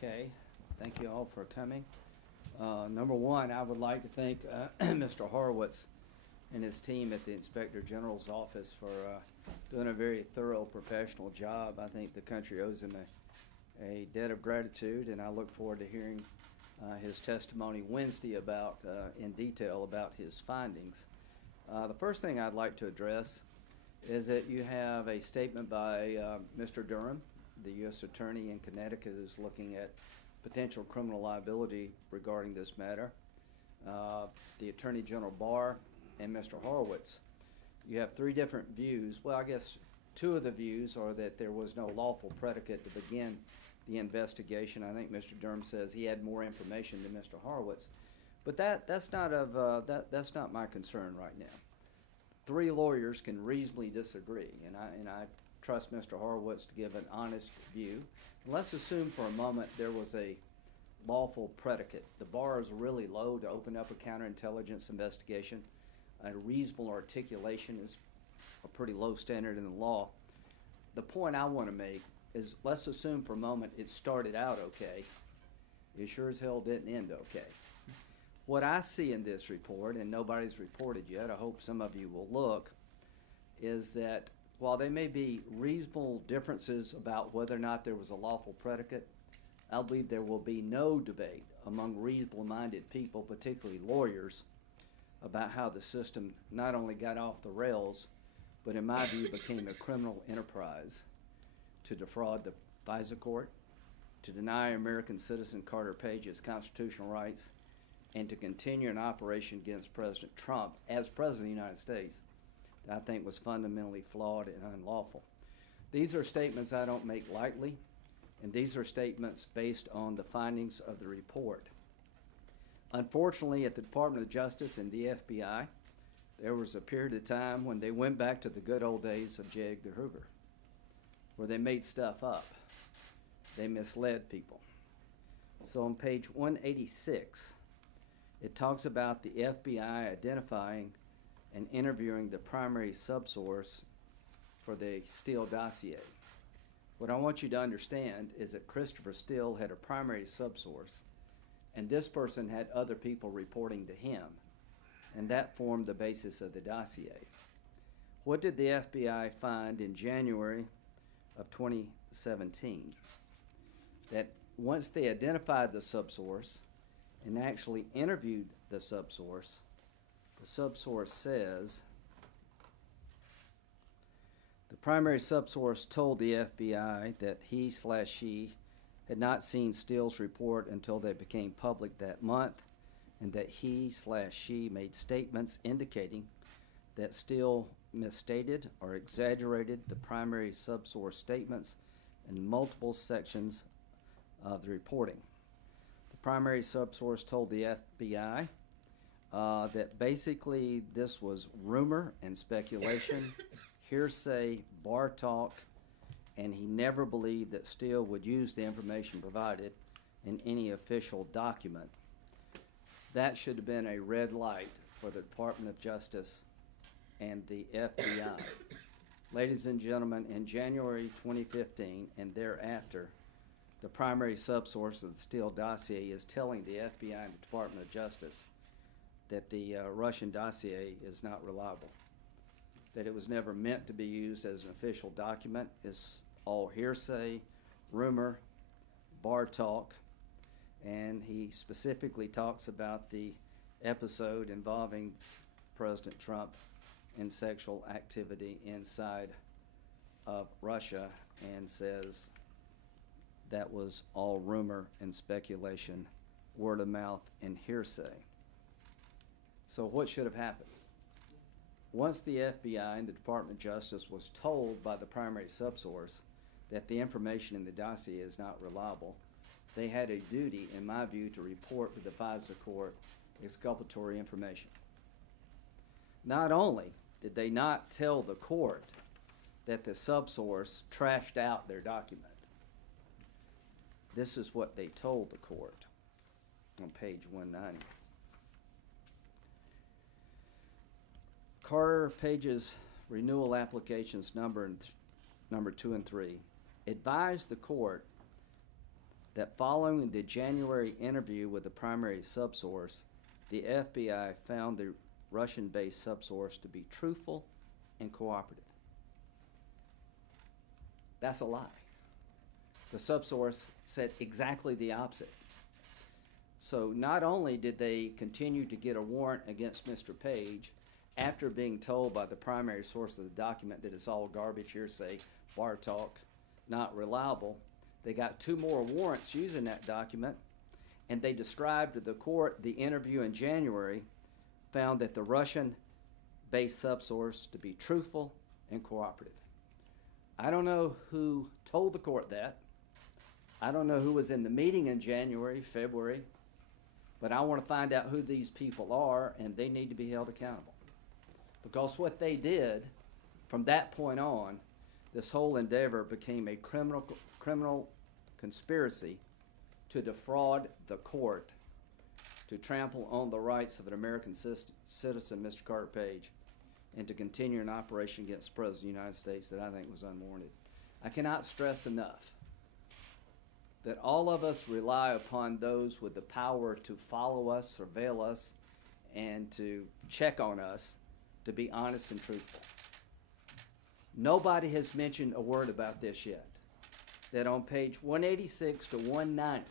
Okay, thank you all for coming. Number one, I would like to thank Mr. Horowitz and his team at the Inspector General's office for doing a very thorough professional job. I think the country owes him a debt of gratitude, and I look forward to hearing his testimony Wednesday about, in detail about his findings. The first thing I'd like to address is that you have a statement by Mr. Durham, the U.S. Attorney in Connecticut, who's looking at potential criminal liability regarding this matter. The Attorney General Barr and Mr. Horowitz. You have three different views. Well, I guess two of the views are that there was no lawful predicate to begin the investigation. I think Mr. Durham says he had more information than Mr. Horowitz. But that's not my concern right now. Three lawyers can reasonably disagree, and I trust Mr. Horowitz to give an honest view. And let's assume for a moment there was a lawful predicate. The bar is really low to open up a counterintelligence investigation. A reasonable articulation is a pretty low standard in the law. The point I want to make is, let's assume for a moment it started out okay. It sure as hell didn't end okay. What I see in this report, and nobody's reported yet, I hope some of you will look, is that while there may be reasonable differences about whether or not there was a lawful predicate, I believe there will be no debate among reasonable-minded people, particularly lawyers, about how the system not only got off the rails, but in my view became a criminal enterprise to defraud the FISA court, to deny American citizen Carter Page his constitutional rights, and to continue an operation against President Trump as President of the United States that I think was fundamentally flawed and unlawful. These are statements I don't make lightly, and these are statements based on the findings of the report. Unfortunately, at the Department of Justice and the FBI, there was a period of time when they went back to the good old days of J. Edgar Hoover, where they made stuff up. They misled people. So on page 186, it talks about the FBI identifying and interviewing the primary subsource for the Steele dossier. What I want you to understand is that Christopher Steele had a primary subsource, and this person had other people reporting to him, and that formed the basis of the dossier. What did the FBI find in January of 2017? That once they identified the subsource and actually interviewed the subsource says, the primary subsource told the FBI that he/she had not seen Steele's report until they became public that month, and that he/she made statements indicating that Steele misstated or exaggerated the primary subsource statements in multiple sections of the reporting. The primary subsource told the FBI that basically this was rumor and speculation, hearsay, bar talk, and he never believed that Steele would use the information provided in any official document. That should have been a red light for the Department of Justice and the FBI. Ladies and gentlemen, in January 2015 and thereafter, the primary subsource of the Steele dossier is telling the FBI and the Department of Justice that the Russian dossier is not reliable, that it was never meant to be used as an official document. It's all hearsay, rumor, bar talk, and he specifically talks about the episode involving President Trump in sexual activity inside of Russia, and says that was all rumor and speculation, word of mouth, and hearsay. So what should have happened? Once the FBI and the Department of Justice was told by the primary subsource that the information in the dossier is not reliable, they had a duty, in my view, to report to the FISA court exculpatory information. Not only did they not tell the court that the subsource trashed out their document, this is what they told the court on page 190. Carter Page's renewal applications number 2 and 3 advised the court that following the January interview with the primary subsource, the FBI found the Russian-based subsource to be truthful and cooperative. That's a lie. The subsource said exactly the opposite. So not only did they continue to get a warrant against Mr. Page after being told by the primary source of the document that it's all garbage, hearsay, bar talk, not reliable, they got 2 more warrants using that document, and they described to the court the interview in January, found that the Russian-based subsource to be truthful and cooperative. I don't know who told the court that. I don't know who was in the meeting in January, February, but I want to find out who these people are, and they need to be held accountable. Because what they did, from that point on, this whole endeavor became a criminal conspiracy to defraud the court, to trample on the rights of an American citizen, Mr. Carter Page, and to continue an operation against the President of the United States that I think was unwarranted. I cannot stress enough that all of us rely upon those with the power to follow us, surveil us, and to check on us to be honest and truthful. Nobody has mentioned a word about this yet. That on page 186 to 190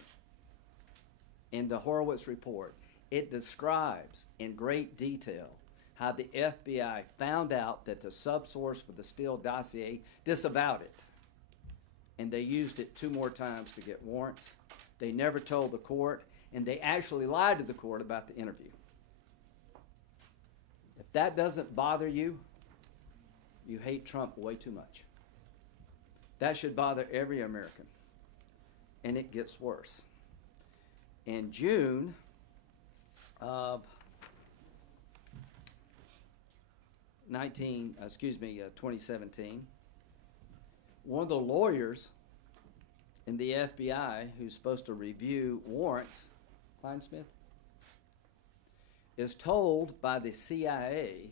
in the Horowitz report, it describes in great detail how the FBI found out that the subsource for the Steele dossier disavowed it. And they used it 2 more times to get warrants. They never told the court, and they actually lied to the court about the interview. If that doesn't bother you, you hate Trump way too much. That should bother every American. And it gets worse. In June of 2017, one of the lawyers in the FBI who's supposed to review warrants, Kleinsmith, is told by the CIA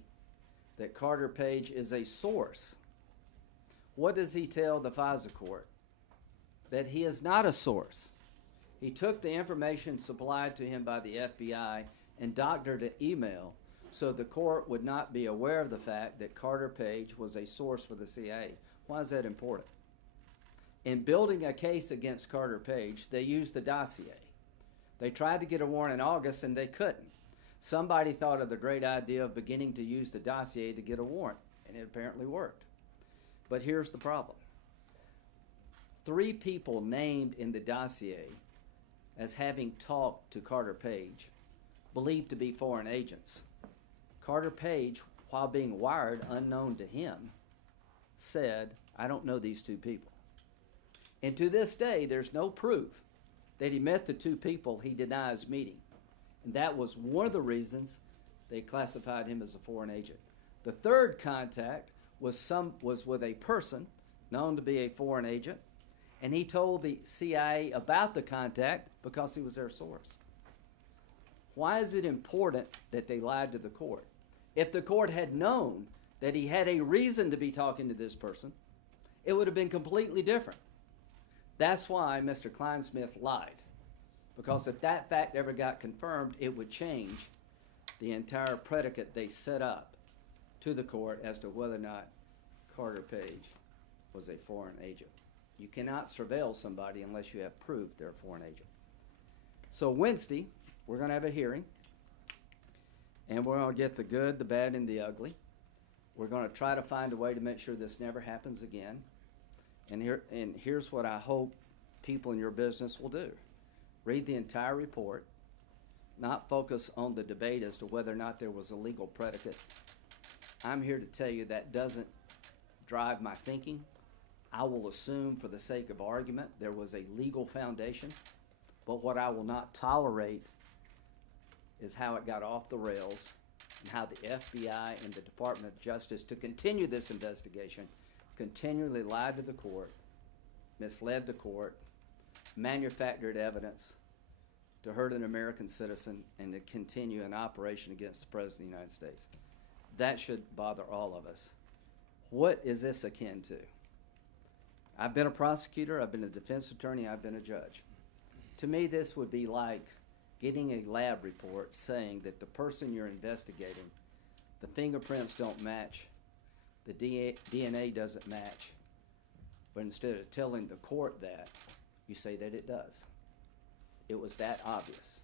that Carter Page is a source. What does he tell the FISA court? That he is not a source. He took the information supplied to him by the FBI and doctored an email so the court would not be aware of the fact that Carter Page was a source for the CIA. Why is that important? In building a case against Carter Page, they used the dossier. They tried to get a warrant in August and they couldn't. Somebody thought of the great idea of beginning to use the dossier to get a warrant, and it apparently worked. But here's the problem. 3 people named in the dossier as having talked to Carter Page, believed to be foreign agents. Carter Page, while being wired unknown to him, said, I don't know these 2 people. And to this day, there's no proof that he met the 2 people he denies meeting. And that was one of the reasons they classified him as a foreign agent. The 3rd contact was with a person known to be a foreign agent, and he told the CIA about the contact because he was their source. Why is it important that they lied to the court? If the court had known that he had a reason to be talking to this person, it would have been completely different. That's why Mr. Kleinsmith lied. Because if that fact ever got confirmed, it would change the entire predicate they set up to the court as to whether or not Carter Page was a foreign agent. You cannot surveil somebody unless you have proof they're a foreign agent. So Wednesday, we're going to have a hearing, and we're going to get the good, the bad, and the ugly. We're going to try to find a way to make sure this never happens again. And here's what I hope people in your business will do. Read the entire report, not focus on the debate as to whether or not there was a legal predicate. I'm here to tell you that doesn't drive my thinking. I will assume for the sake of argument there was a legal foundation, but what I will not tolerate is how it got off the rails and how the FBI and the Department of Justice, to continue this investigation, continually lied to the court, misled the court, manufactured evidence to hurt an American citizen and to continue an operation against the President of the United States. That should bother all of us. What is this akin to? I've been a prosecutor, I've been a defense attorney, I've been a judge. To me, this would be like getting a lab report saying that the person you're investigating, the fingerprints don't match, the DNA doesn't match, but instead of telling the court that, you say that it does. It was that obvious.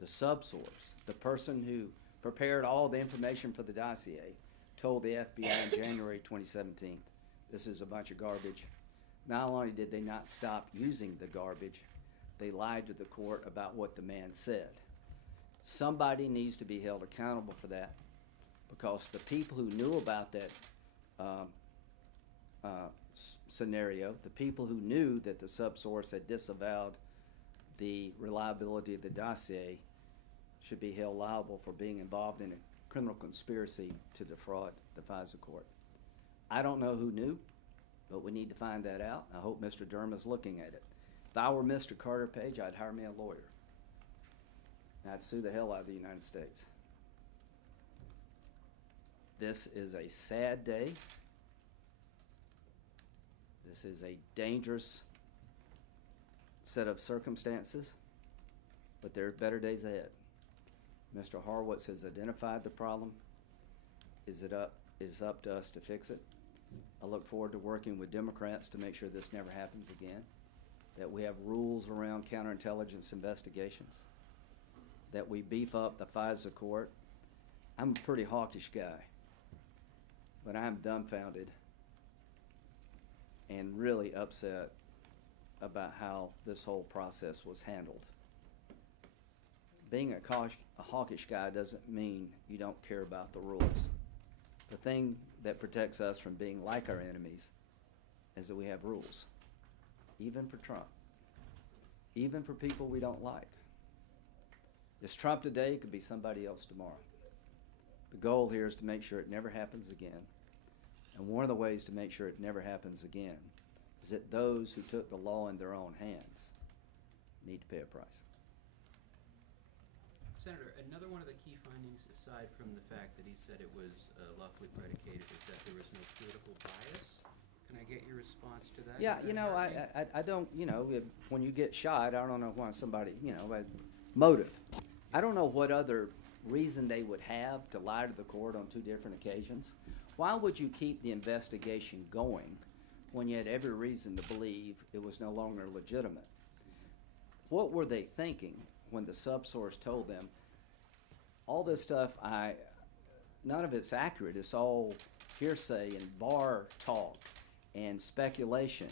The subsource, the person who prepared all the information for the dossier, told the FBI in January 2017, this is a bunch of garbage. Not only did they not stop using the garbage, they lied to the court about what the man said. Somebody needs to be held accountable for that, because the people who knew about that scenario, the people who knew that the subsource had disavowed the reliability of the dossier, should be held liable for being involved in a criminal conspiracy to defraud the FISA court. I don't know who knew, but we need to find that out. I hope Mr. Durham is looking at it. If I were Mr. Carter Page, I'd hire me a lawyer. And I'd sue the hell out of the United States. This is a sad day. This is a dangerous set of circumstances, but there are better days ahead. Mr. Horowitz has identified the problem. It is up to us to fix it. I look forward to working with Democrats to make sure this never happens again, that we have rules around counterintelligence investigations, that we beef up the FISA court. I'm a pretty hawkish guy, but I'm dumbfounded and really upset about how this whole process was handled. Being a hawkish guy doesn't mean you don't care about the rules. The thing that protects us from being like our enemies is that we have rules, even for Trump, even for people we don't like. It's Trump today, it could be somebody else tomorrow. The goal here is to make sure it never happens again. And one of the ways to make sure it never happens again is that those who took the law in their own hands need to pay a price. Senator, another one of the key findings, aside from the fact that he said it was lawfully predicated, is that there was no political bias. Can I get your response to that? Yeah, I don't, when you get shot, I don't know why somebody, motive. I don't know what other reason they would have to lie to the court on two different occasions. Why would you keep the investigation going when you had every reason to believe it was no longer legitimate? What were they thinking when the subsource told them, all this stuff, none of it's accurate, it's all hearsay and bar talk and speculation.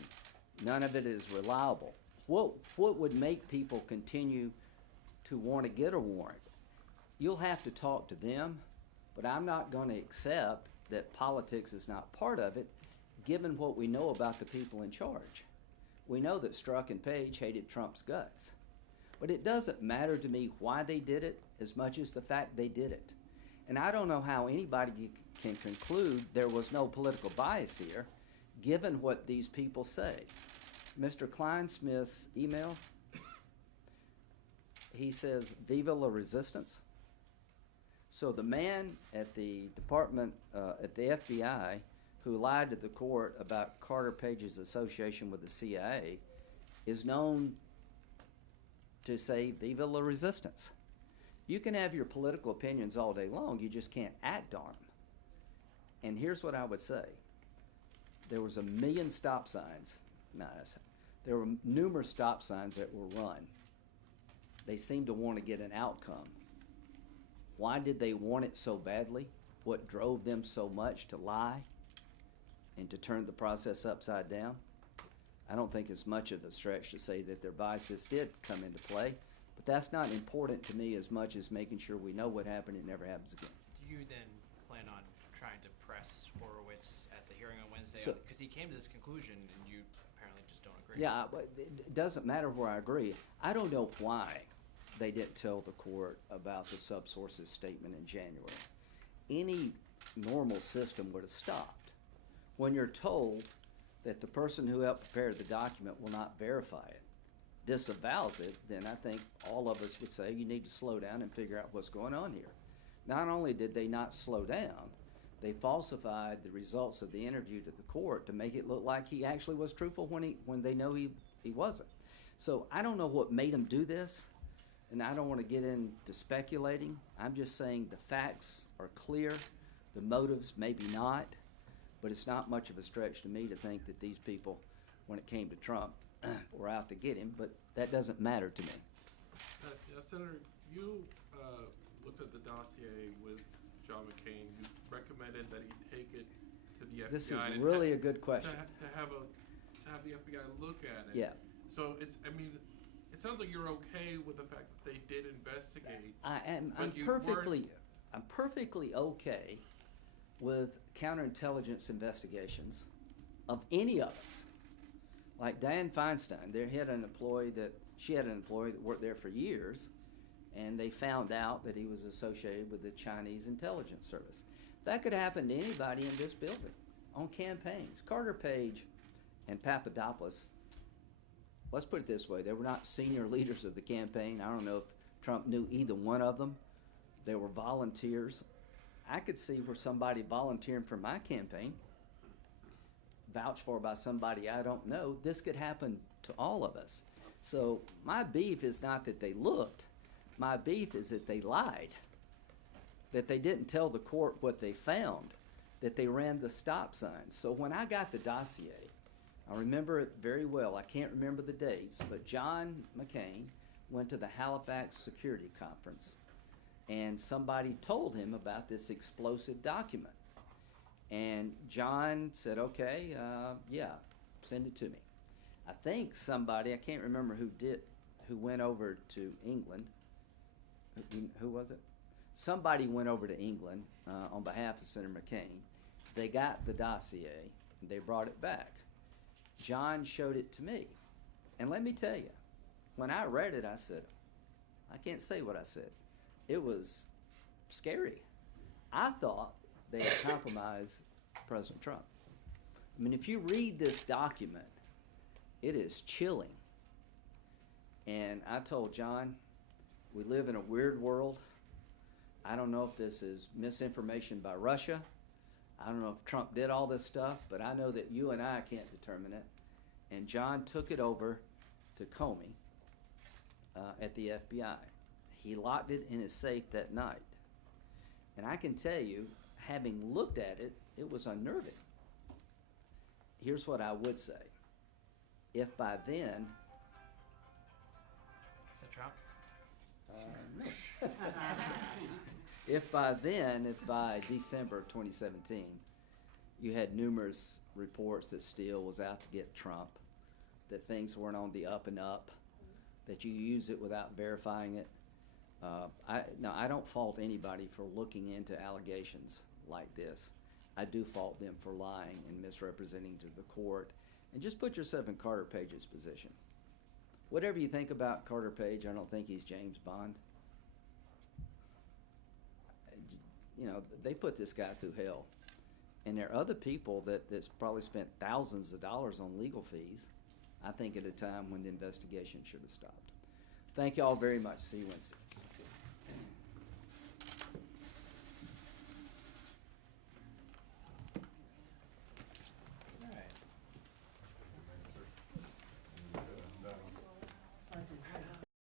None of it is reliable. What would make people continue to want to get a warrant? You'll have to talk to them, but I'm not going to accept that politics is not part of it, given what we know about the people in charge. We know that Strzok and Page hated Trump's guts. But it doesn't matter to me why they did it as much as the fact they did it. And I don't know how anybody can conclude there was no political bias here, given what these people say. Mr. Kleinsmith's email, he says, "Viva la resistance." So the man at the department, at the FBI, who lied to the court about Carter Page's association with the CIA, is known to say "Viva la resistance." You can have your political opinions all day long, you just can't act on them. And here's what I would say. There was 1 million stop signs. There were numerous stop signs that were run. They seemed to want to get an outcome. Why did they want it so badly? What drove them so much to lie and to turn the process upside down? I don't think it's much of a stretch to say that their biases did come into play, but that's not important to me as much as making sure we know what happened and it never happens again. Do you then plan on trying to press Horowitz at the hearing on Wednesday? So- Because he came to this conclusion and you apparently just don't agree. Yeah, but it doesn't matter where I agree. I don't know why they didn't tell the court about the subsource's statement in January. Any normal system would have stopped. When you're told that the person who helped prepare the document will not verify it, disavows it, then I think all of us would say you need to slow down and figure out what's going on here. Not only did they not slow down, they falsified the results of the interview to the court to make it look like he actually was truthful when they know he wasn't. So I don't know what made them do this, and I don't want to get into speculating. I'm just saying the facts are clear, the motives maybe not, but it's not much of a stretch to me to think that these people, when it came to Trump, were out to get him, but that doesn't matter to me. Senator, you looked at the dossier with John McCain. You recommended that he take it to the FBI. This is really a good question. To have the FBI look at it. Yeah. So it sounds like you're okay with the fact that they did investigate. I'm perfectly okay with counterintelligence investigations of any of us. Like Dianne Feinstein, she had an employee that worked there for years, and they found out that he was associated with the Chinese intelligence service. That could happen to anybody in this building on campaigns. Carter Page and Papadopoulos, let's put it this way, they were not senior leaders of the campaign. I don't know if Trump knew either one of them. They were volunteers. I could see where somebody volunteering for my campaign, vouched for by somebody I don't know, this could happen to all of us. So my beef is not that they looked. My beef is that they lied, that they didn't tell the court what they found, that they ran the stop signs. So when I got the dossier, I remember it very well. I can't remember the dates, but John McCain went to the Halifax Security Conference, and somebody told him about this explosive document. And John said, okay, yeah, send it to me. I think somebody, I can't remember who went over to England. Who was it? Somebody went over to England on behalf of Senator McCain. They got the dossier, and they brought it back. John showed it to me. And let me tell you, when I read it, I said, I can't say what I said. It was scary. I thought they had compromised President Trump. I mean, if you read this document, it is chilling. And I told John, we live in a weird world. I don't know if this is misinformation by Russia. I don't know if Trump did all this stuff, but I know that you and I can't determine it. And John took it over to Comey at the FBI. He locked it in his safe that night. And I can tell you, having looked at it, it was unnerving. Here's what I would say. If by then... Is that Trump? No. If by December 2017, you had numerous reports that Steele was out to get Trump, that things weren't on the up and up, that you use it without verifying it. I don't fault anybody for looking into allegations like this. I do fault them for lying and misrepresenting to the court. And just put yourself in Carter Page's position. Whatever you think about Carter Page, I don't think he's James Bond. You know, they put this guy through hell. And there are other people that's probably spent thousands of dollars on legal fees, I think at a time when the investigation should have stopped. Thank you all very much. See you Wednesday.